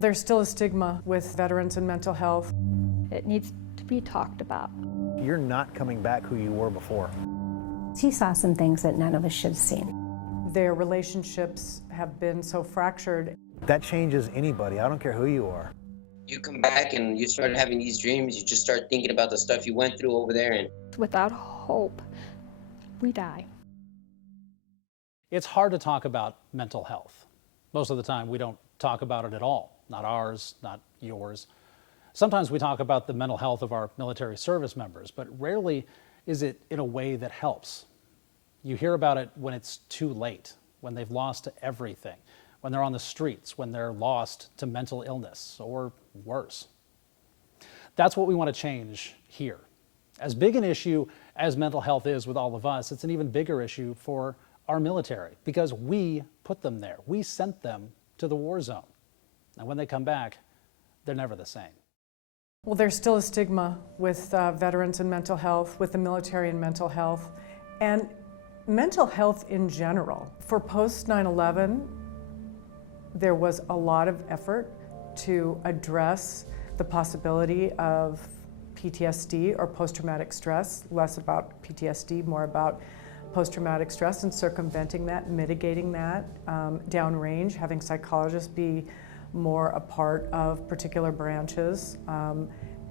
There's still a stigma with veterans and mental health. It needs to be talked about. You're not coming back who you were before. He saw some things that none of us should have seen. Their relationships have been so fractured. That changes anybody. I don't care who you are. You come back and you start having these dreams, you just start thinking about the stuff you went through over there. And Without hope, we die. It's hard to talk about mental health. Most of the time, we don't talk about it at all. Not ours, not yours. Sometimes we talk about the mental health of our military service members, but rarely is it in a way that helps. You hear about it when it's too late, when they've lost everything, when they're on the streets, when they're lost to mental illness or worse. That's what we want to change here. As big an issue as mental health is with all of us, it's an even bigger issue for our military because we put them there. We sent them to the war zone. And when they come back, they're never the same. Well, there's still a stigma with veterans and mental health, with the military and mental health, and mental health in general. For post 9/11, there was a lot of effort to address the possibility of PTSD or post-traumatic stress, less about PTSD, more about post-traumatic stress and circumventing that, mitigating that downrange, having psychologists be more a part of particular branches,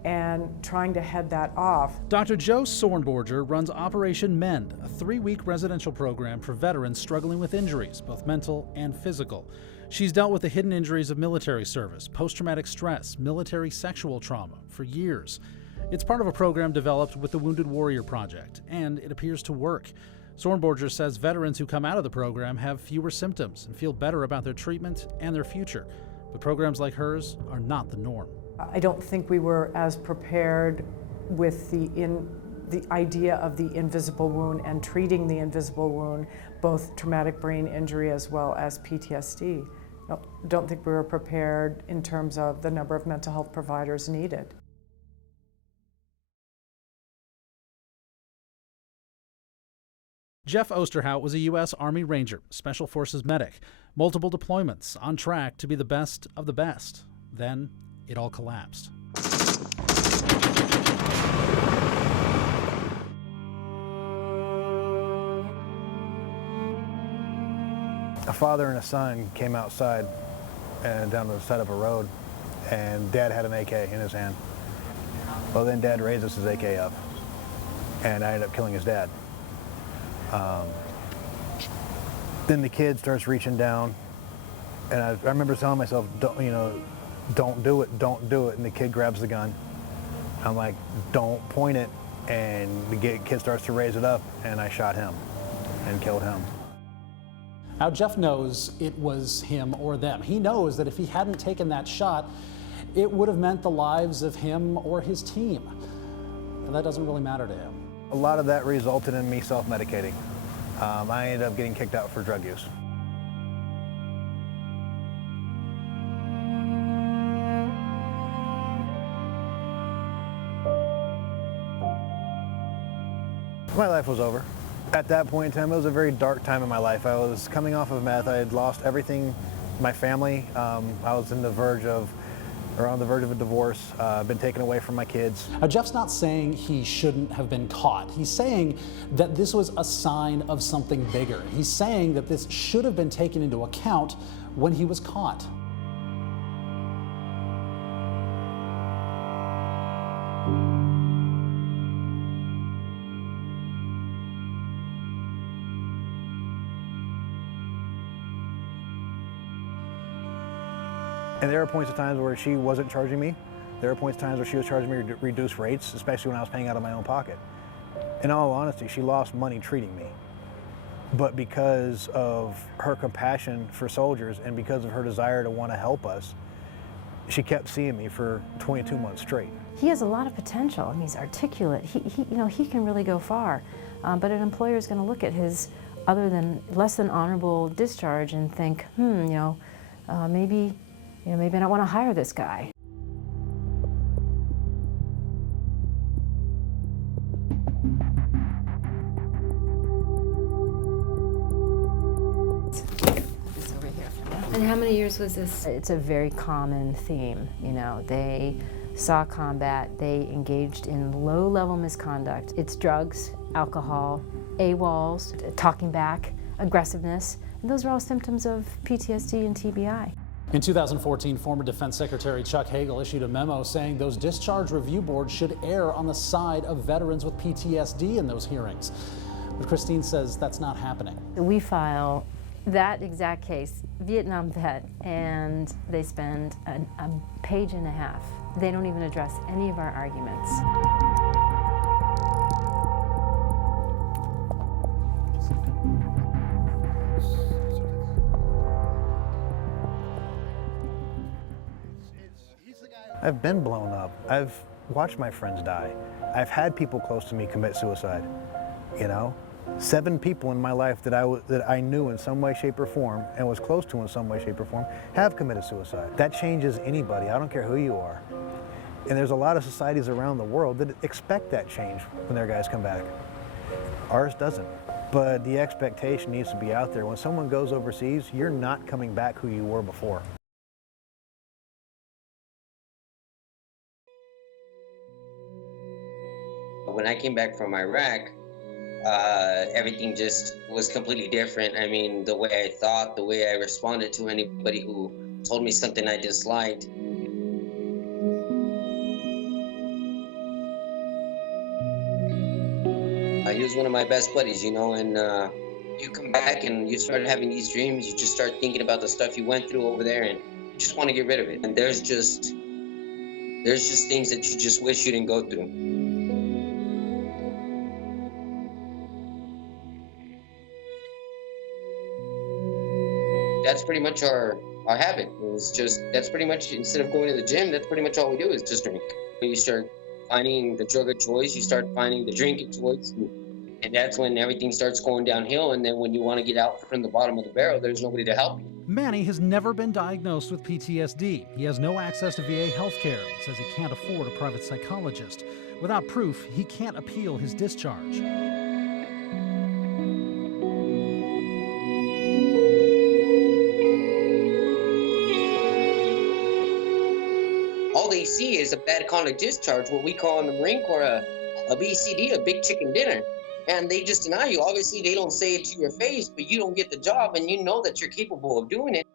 and trying to head that off. Dr. Jo Sornborger runs Operation Mend, a 3-week residential program for veterans struggling with injuries, both mental and physical. She's dealt with the hidden injuries of military service, post-traumatic stress, military sexual trauma for years. It's part of a program developed with the Wounded Warrior Project, and it appears to work. Sornborger says veterans who come out of the program have fewer symptoms and feel better about their treatment and their future. But programs like hers are not the norm. I don't think we were as prepared with the idea of the invisible wound and treating the invisible wound, both traumatic brain injury as well as PTSD. I don't think we were prepared in terms of the number of mental health providers needed. Jeff Osterhout was a U.S. Army Ranger, Special Forces medic, multiple deployments, on track to be the best of the best. Then it all collapsed. A father and a son came outside and down the side of a road, and Dad had an AK in his hand. Well, then Dad raises his AK up, and I ended up killing his dad. Then the kid starts reaching down, and I remember telling myself, don't do it, don't do it. And the kid grabs the gun. I'm like, don't point it. And the kid starts to raise it up, and I shot him and killed him. Now, Jeff knows it was him or them. He knows that if he hadn't taken that shot, it would have meant the lives of him or his team. And that doesn't really matter to him. A lot of that resulted in me self-medicating. I ended up getting kicked out for drug use. My life was over. At that point in time, it was a very dark time in my life. I was coming off of meth. I had lost everything, my family. I was on the verge of a divorce, been taken away from my kids. Now, Jeff's not saying he shouldn't have been caught. He's saying that this was a sign of something bigger. He's saying that this should have been taken into account when he was caught. And there are points of times where she wasn't charging me. There are points of times where she was charging me reduced rates, especially when I was paying out of my own pocket. In all honesty, she lost money treating me. But because of her compassion for soldiers and because of her desire to want to help us, she kept seeing me for 22 months straight. He has a lot of potential. I mean, he's articulate. He can really go far. But an employer is going to look at his less than honorable discharge and think, maybe I don't want to hire this guy. And how many many years was this? It's a very common theme, you know. They saw combat, they engaged in low-level misconduct. It's drugs, alcohol, AWOLs, talking back, aggressiveness, and those are all symptoms of PTSD and TBI. In 2014, former Defense Secretary Chuck Hagel issued a memo saying those discharge review boards should err on the side of veterans with PTSD in those hearings. But Christine says that's not happening. We file that exact case, Vietnam vet, and they spend a page and a half. They don't even address any of our arguments. I've been blown up. I've watched my friends die. I've had people close to me commit suicide, you know? 7 people in my life that I knew in some way, shape, or form, and was close to in some way, shape, or form, have committed suicide. That changes anybody. I don't care who you are. And there's a lot of societies around the world that expect that change when their guys come back. Ours doesn't. But the expectation needs to be out there. When someone goes overseas, you're not coming back who you were before. When I came back from Iraq, everything just was completely different. I mean, the way I thought, the way I responded to anybody who told me something I disliked. He was one of my best buddies, you know, and you come back and you start having these dreams, you just start thinking about the stuff you went through over there and you just want to get rid of it. And there's just things that you just wish you didn't go through. That's pretty much our habit. That's pretty much, instead of going to the gym, that's pretty much all we do is just drink. You start finding the drug of choice, you start finding the drink of choice, and that's when everything starts going downhill. And then when you want to get out from the bottom of the barrel, there's nobody to help you. Manny has never been diagnosed with PTSD. He has no access to VA health care and says he can't afford a private psychologist. Without proof, he can't appeal his discharge. All they see is a bad conduct discharge, what we call in the Marine Corps a BCD, a big chicken dinner. And they just deny you. Obviously, they don't say it to your face, but you don't get the job, and you know that you're capable of doing it.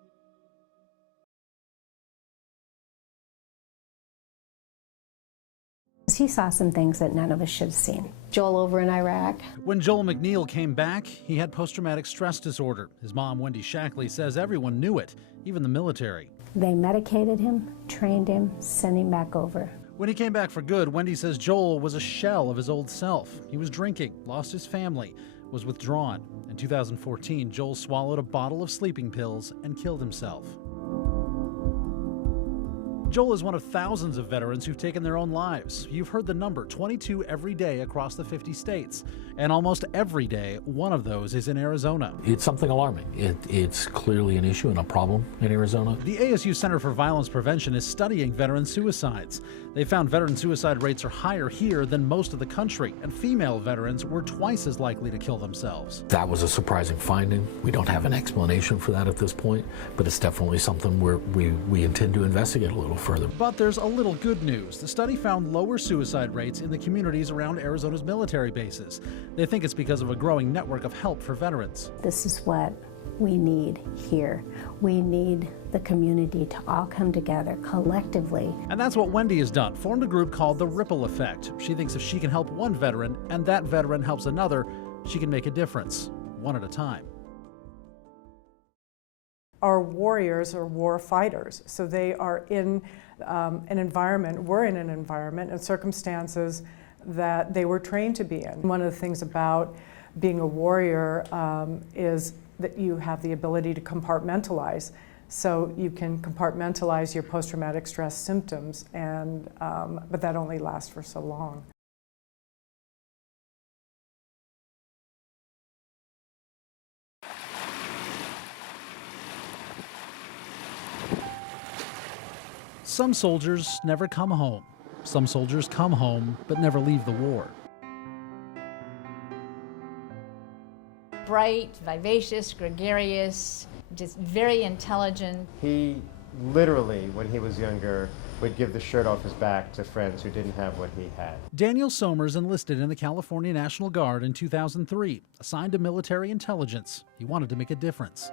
He saw some things that none of us should have seen. Joel over in Iraq. When Joel McNeil came back, he had post-traumatic stress disorder. His mom, Wendy Shackley, says everyone knew it, even the military. They medicated him, trained him, sent him back over. When he came back for good, Wendy says Joel was a shell of his old self. He was drinking, lost his family, was withdrawn. In 2014, Joel swallowed a bottle of sleeping pills and killed himself. Joel is one of thousands of veterans who've taken their own lives. You've heard the number, 22 every day across the 50 states. And almost every day, one of those is in Arizona. It's something alarming. It's clearly an issue and a problem in Arizona. The ASU Center for Violence Prevention is studying veteran suicides. They found veteran suicide rates are higher here than most of the country, and female veterans were twice as likely to kill themselves. That was a surprising finding. We don't have an explanation for that at this point, but it's definitely something where we intend to investigate a little further. But there's a little good news. The study found lower suicide rates in the communities around Arizona's military bases. They think it's because of a growing network of help for veterans. This is what we need here. We need the community to all come together collectively. And that's what Wendy has done, formed a group called The Ripple Effect. She thinks if she can help one veteran and that veteran helps another, she can make a difference, one at a time. Our warriors are war fighters, so they are in an environment, we're in an environment and circumstances that they were trained to be in. One of the things about being a warrior is that you have the ability to compartmentalize. So you can compartmentalize your post-traumatic stress symptoms, and but that only lasts for so long. Some soldiers never come home. Some soldiers come home but never leave the war. Bright, vivacious, gregarious, just very intelligent. He literally, when he was younger, would give the shirt off his back to friends who didn't have what he had. Daniel Somers enlisted in the California National Guard in 2003. Assigned to military intelligence, he wanted to make a difference.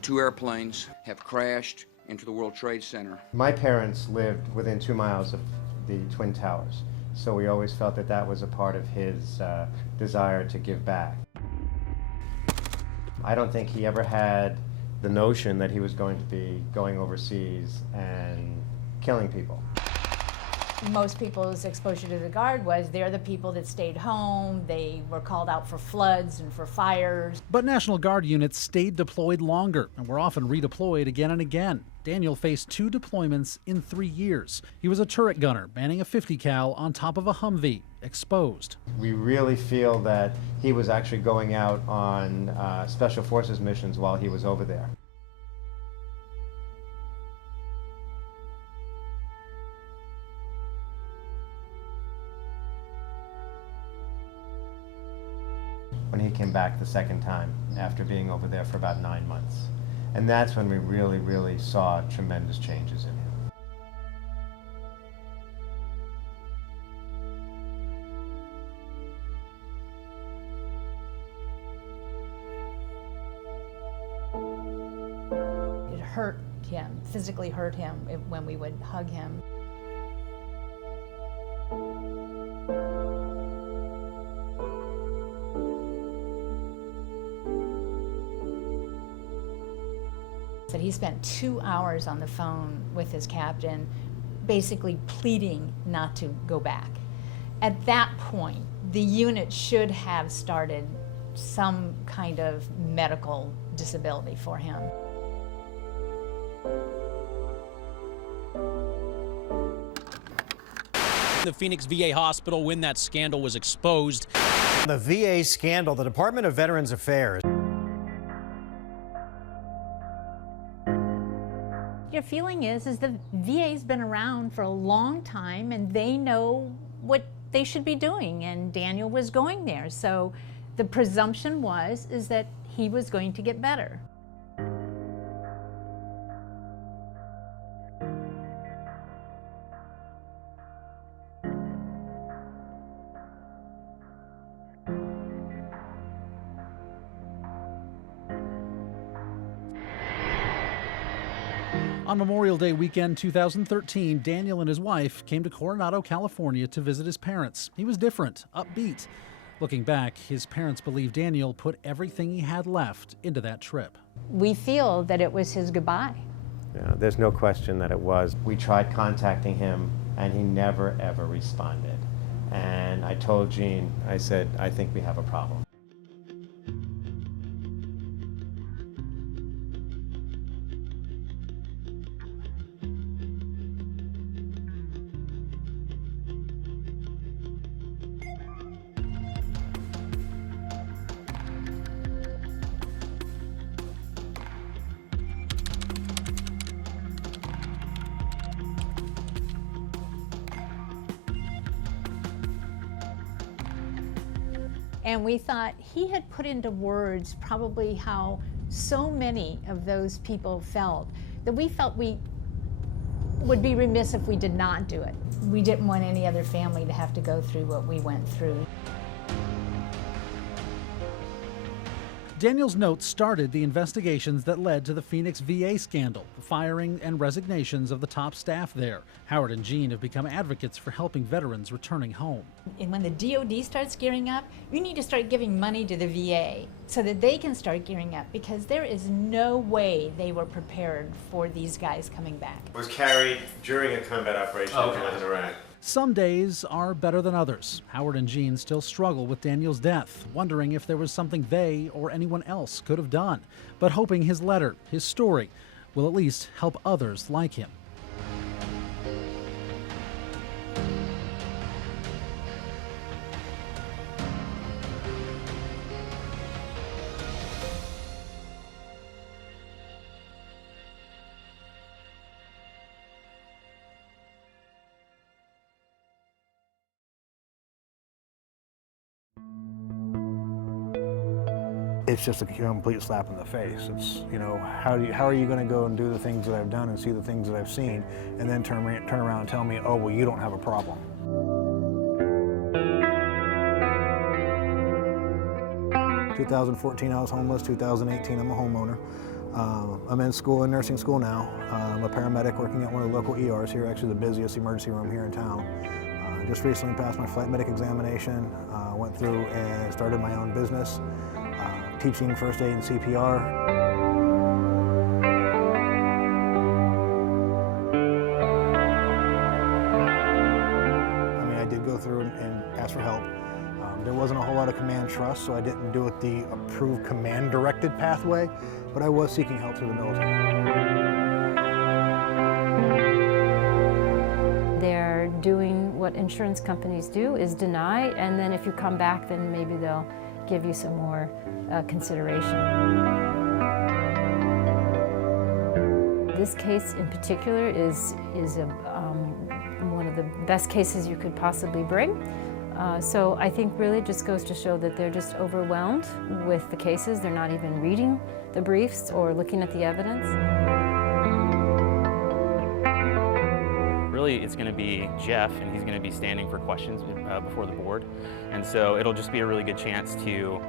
2 airplanes have crashed into the World Trade Center. My parents lived within 2 miles of the Twin Towers, so we always felt that that was a part of his desire to give back. I don't think he ever had the notion that he was going to be going overseas and killing people. Most people's exposure to the Guard was they're the people that stayed home, they were called out for floods and for fires. But National Guard units stayed deployed longer and were often redeployed again and again. Daniel faced 2 deployments in 3 years. He was a turret gunner manning a 50 cal on top of a Humvee, exposed. We really feel that he was actually going out on Special Forces missions while he was over there. When he came back the second time after being over there for about 9 months. And that's when we really saw tremendous changes in him. It hurt him, physically hurt him when we would hug him. That he spent 2 hours on the phone with his captain, basically pleading not to go back. At that point, the unit should have started some kind of medical disability for him. The Phoenix VA hospital when that scandal was exposed. The VA scandal, the Department of Veterans Affairs. Your feeling is the VA's been around for a long time and they know what they should be doing, and Daniel was going there. So the presumption is that he was going to get better. On Memorial Day weekend 2013, Daniel and his wife came to Coronado, California to visit his parents. He was different, upbeat. Looking back, his parents believe Daniel put everything he had left into that trip. We feel that it was his goodbye. Yeah, there's no question that it was. We tried contacting him and he never ever responded. And I told Jean, I said, I think we have a problem. And we thought he had put into words probably how so many of those people felt, that we felt we would be remiss if we did not do it. We didn't want any other family to have to go through what we went through. Daniel's notes started the investigations that led to the Phoenix VA scandal, the firing and resignations of the top staff there. Howard and Jean have become advocates for helping veterans returning home. And when the DOD starts gearing up, you need to start giving money to the VA so that they can start gearing up, because there is no way they were prepared for these guys coming back. It was carried during a combat operation in northern Iraq. Some days are better than others. Howard and Jean still struggle with Daniel's death, wondering if there was something they or anyone else could have done, but hoping his letter, his story, will at least help others like him. it's just a complete slap in the face. It's, you know, how are you going to go and do the things that I've done and see the things that I've seen, and then turn around and tell me, oh, well, you don't have a problem. 2014 I was homeless, 2018 I'm a homeowner. I'm in school, in nursing school now. I'm a paramedic working at one of the local ERs here, actually the busiest emergency room here in town. Just recently passed my flight medic examination, went through and started my own business, teaching first aid and CPR. I mean, I did go through and ask for help. There wasn't a whole lot of command trust, so I didn't do it the approved command-directed pathway, but I was seeking help through the military. They're doing what insurance companies do, is deny, and then if you come back, then maybe they'll give you some more consideration. This case in particular is one of the best cases you could possibly bring. So I think really it just goes to show that they're just overwhelmed with the cases. They're not even reading the briefs or looking at the evidence. Really, it's going to be Jeff, and he's going to be standing for questions before the board. And so it'll just be a really good chance to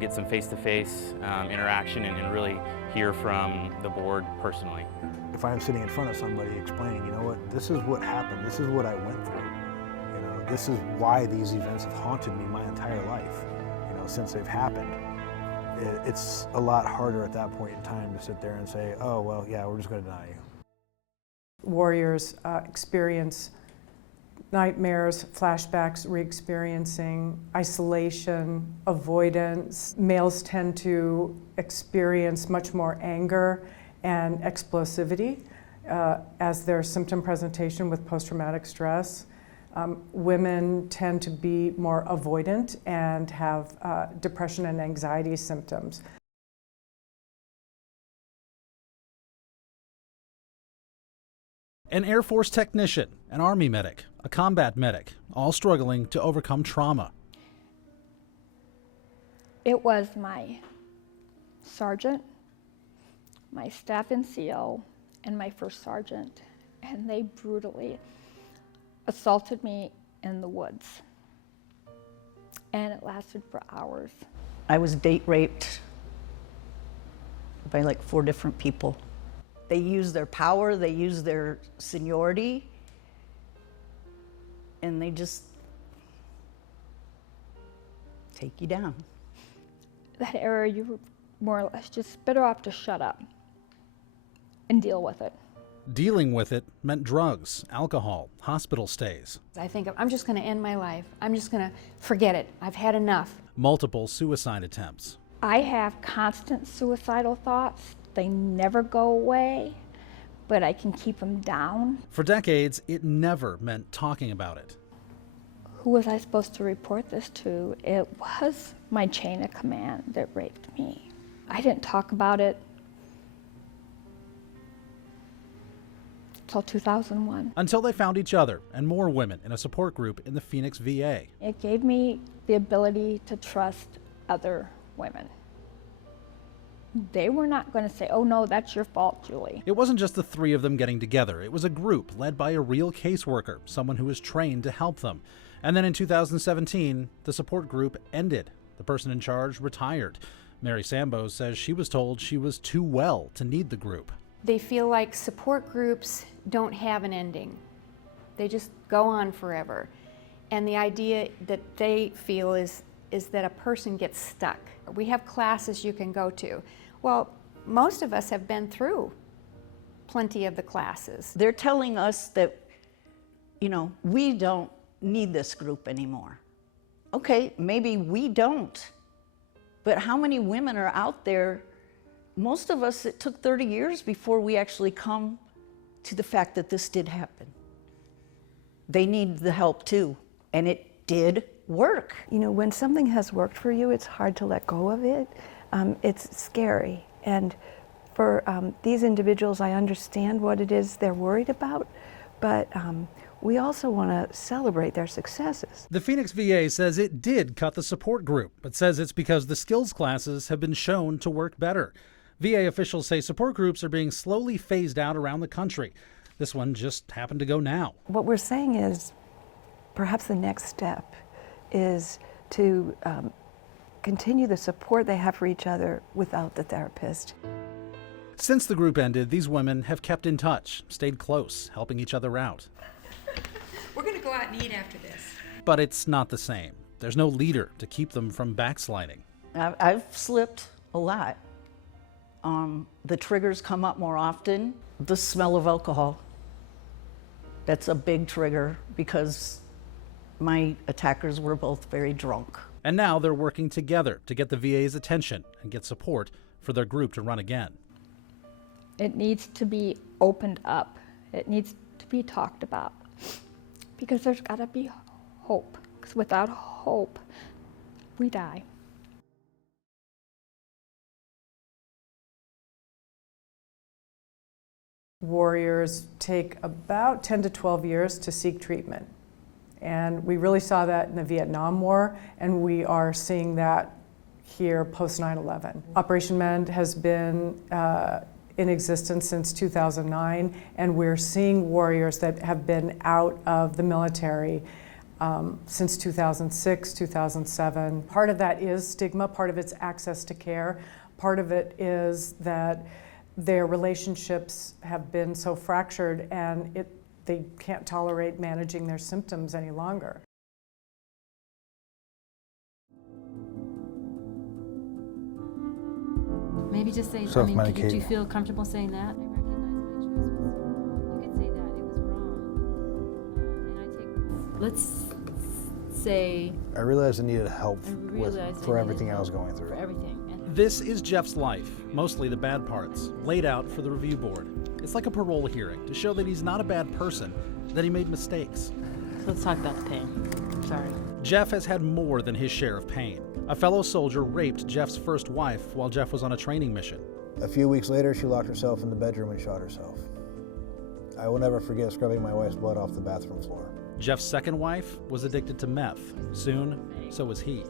get some face-to-face interaction and really hear from the board personally. If I'm sitting in front of somebody explaining, you know what, this is what happened, this is what I went through. This is why these events have haunted me my entire life, you know, since they've happened. It's a lot harder at that point in time to sit there and say, oh, well, yeah, we're just going to deny you. Warriors experience nightmares, flashbacks, re-experiencing, isolation, avoidance. Males tend to experience much more anger and explosivity as their symptom presentation with post-traumatic stress. Women tend to be more avoidant and have depression and anxiety symptoms. An Air Force technician, an Army medic, a combat medic, all struggling to overcome trauma. It was my sergeant, my staff NCO, and my first sergeant, and they brutally assaulted me in the woods, and it lasted for hours. I was date raped by like 4 different people. They use their power, they use their seniority, and they just take you down. That era, you were more or less just better off to shut up and deal with it. Dealing with it meant drugs, alcohol, hospital stays. I think I'm just going to end my life. I'm just going to forget it. I've had enough. Multiple suicide attempts. I have constant suicidal thoughts. They never go away, but I can keep them down. For decades, it never meant talking about it. Who was I supposed to report this to? It was my chain of command that raped me. I didn't talk about it until 2001. Until they found each other and more women in a support group in the Phoenix VA. It gave me the ability to trust other women. They were not going to say, oh no, that's your fault, Julie. It wasn't just the 3 of them getting together. It was a group led by a real caseworker, someone who was trained to help them. And then in 2017, the support group ended. The person in charge retired. Mary Sambo says she was told she was too well to need the group. They feel like support groups don't have an ending. They just go on forever. And the idea that they feel is that a person gets stuck. We have classes you can go to. Well, most of us have been through plenty of the classes. They're telling us that, you know, we don't need this group anymore. Okay, maybe we don't, but how many women are out there? Most of us, it took 30 years before we actually come to the fact that this did happen. They need the help too, and it did work. You know, when something has worked for you, it's hard to let go of it. It's scary. And for these individuals, I understand what it is they're worried about, but we also want to celebrate their successes. The Phoenix VA says it did cut the support group, but says it's because the skills classes have been shown to work better. VA officials say support groups are being slowly phased out around the country. This one just happened to go now. What we're saying is perhaps the next step is to continue the support they have for each other without the therapist. Since the group ended, these women have kept in touch, stayed close, helping each other out. We're going to go out and eat after this. But it's not the same. There's no leader to keep them from backsliding. I've slipped a lot. The triggers come up more often. The smell of alcohol. That's a big trigger because my attackers were both very drunk. And now they're working together to get the VA's attention and get support for their group to run again. It needs to be opened up. It needs to be talked about. Because there's got to be hope. Because without hope, we die. Warriors take about 10 to 12 years to seek treatment. And we really saw that in the Vietnam War, and we are seeing that here post 9/11. Operation Mend has been in existence since 2009, and we're seeing warriors that have been out of the military since 2006, 2007. Part of that is stigma, part of it's access to care, part of it is that their relationships have been so fractured and they can't tolerate managing their symptoms any longer. Maybe just say, I mean, do you feel comfortable saying that? I recognize my choice was, you could say that, it was wrong. Let's say... I realized I needed help for everything I was going through. For everything. This is Jeff's life, mostly the bad parts, laid out for the review board. It's like a parole hearing to show that he's not a bad person, that he made mistakes. So let's talk about the pain. Sorry. Jeff has had more than his share of pain. A fellow soldier raped Jeff's first wife while Jeff was on a training mission. A few weeks later, she locked herself in the bedroom and shot herself. I will never forget scrubbing my wife's blood off the bathroom floor. Jeff's second wife was addicted to meth. Soon, so was he.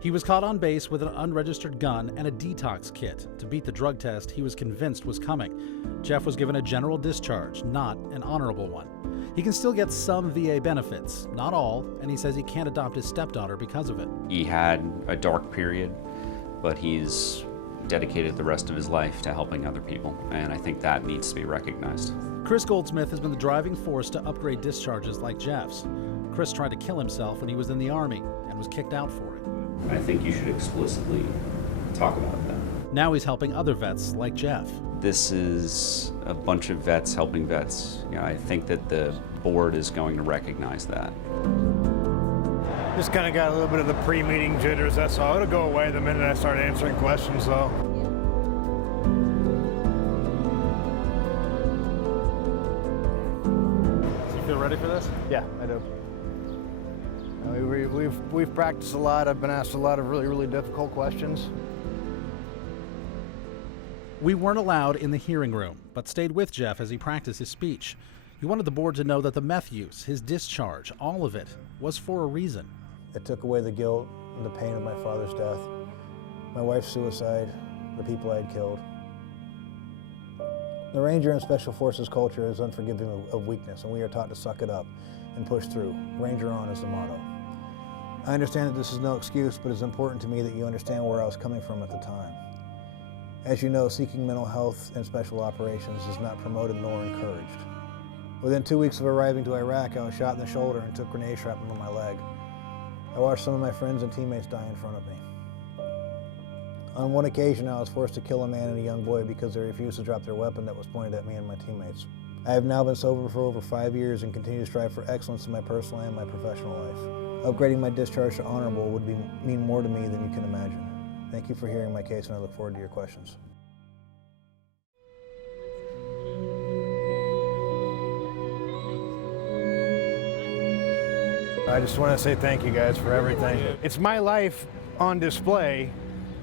He was caught on base with an unregistered gun and a detox kit to beat the drug test he was convinced was coming. Jeff was given a general discharge, not an honorable one. He can still get some VA benefits, not all, and he says he can't adopt his stepdaughter because of it. He had a dark period, but he's dedicated the rest of his life to helping other people, and I think that needs to be recognized. Chris Goldsmith has been the driving force to upgrade discharges like Jeff's. Chris tried to kill himself when he was in the Army and was kicked out for it. I think you should explicitly talk about that. Now he's helping other vets like Jeff. This is a bunch of vets helping vets. You know, I think that the board is going to recognize that. Just kind of got a little bit of the pre-meeting jitters, that's all. It'll go away the minute I start answering questions, though. Do you feel ready for this? Yeah, I do. We've practiced a lot. I've been asked a lot of really, really difficult questions. We weren't allowed in the hearing room, but stayed with Jeff as he practiced his speech. He wanted the board to know that the meth use, his discharge, all of it, was for a reason. It took away the guilt and the pain of my father's death, my wife's suicide, the people I had killed. The Ranger and Special Forces culture is unforgiving of weakness, and we are taught to suck it up and push through. Ranger on is the motto. I understand that this is no excuse, but it's important to me that you understand where I was coming from at the time. As you know, seeking mental health and special operations is not promoted nor encouraged. Within 2 weeks of arriving to Iraq, I was shot in the shoulder and took grenade shrapnel in my leg. I watched some of my friends and teammates die in front of me. On one occasion, I was forced to kill a man and a young boy because they refused to drop their weapon that was pointed at me and my teammates. I have now been sober for over 5 years and continue to strive for excellence in my personal and my professional life. Upgrading my discharge to honorable would mean more to me than you can imagine. Thank you for hearing my case, and I look forward to your questions. I just want to say thank you guys for everything. It's my life on display,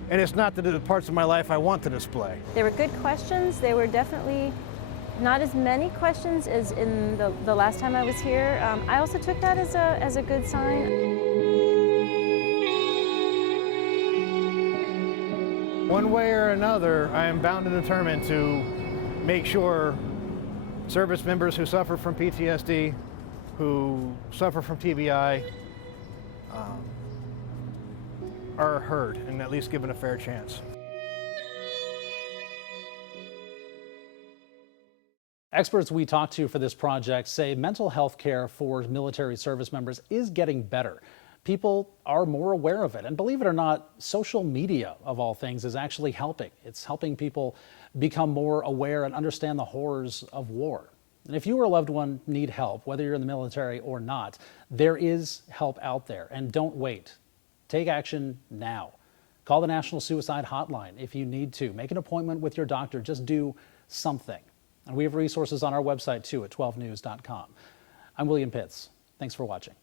and it's not the parts of my life I want to display. They were good questions. They were definitely Not as many questions as in the last time I was here. I also took that as a good sign. One way or another, I am bound and determined to make sure service members who suffer from PTSD, who suffer from TBI, are heard and at least given a fair chance. Experts we talked to for this project say mental health care for military service members is getting better. People are more aware of it. And believe it or not, social media, of all things, is actually helping. It's helping people become more aware and understand the horrors of war. And if you or a loved one need help, whether you're in the military or not, there is help out there. And don't wait. Take action now. Call the National Suicide Hotline if you need to. Make an appointment with your doctor. Just do something. And we have resources on our website too at 12news.com. I'm William Pitts. Thanks for watching.